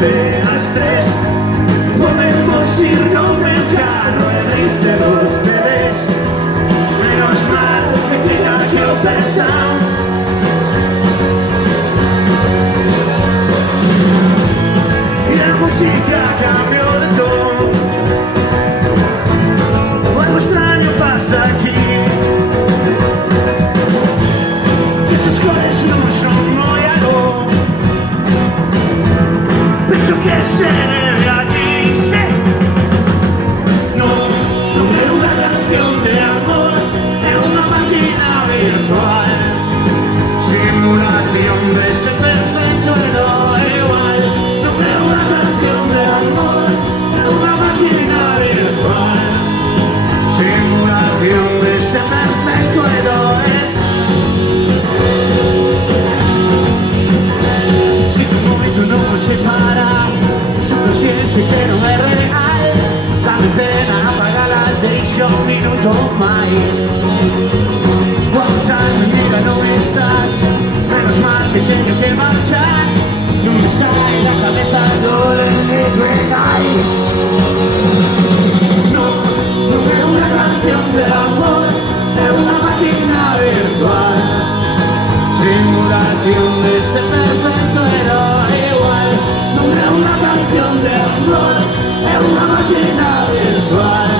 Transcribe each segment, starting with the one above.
de las 3 podemos irnos en carro, elegiste 2 CDs. Menos mal que tenga que pensar. Y la música cambió de tono. Algo extraño pasa aquí. Esas cosas no son muy algo. Penso che se ne radice. No, non è una canción de amor, è una máquina virtual. Simulación de ese perfecto y no igual. No è una canción de amor, è una máquina virtual. Simulación de ese perfecto y no igual. Si tu momento non si para, sono consciente che non è real. Dame pena, apagala, deixa un minuto más. One time, amiga, no estás. Menos mal que tengo que marchar. No me sale la cabeza donde tú estás. No, no es una canción de amor, es una máquina virtual. Simulación de ese perfecto héroe igual. No es una canción de amor, es una máquina virtual.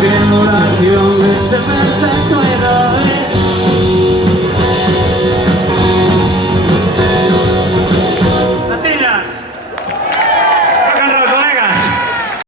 Simulación de ese perfecto héroe.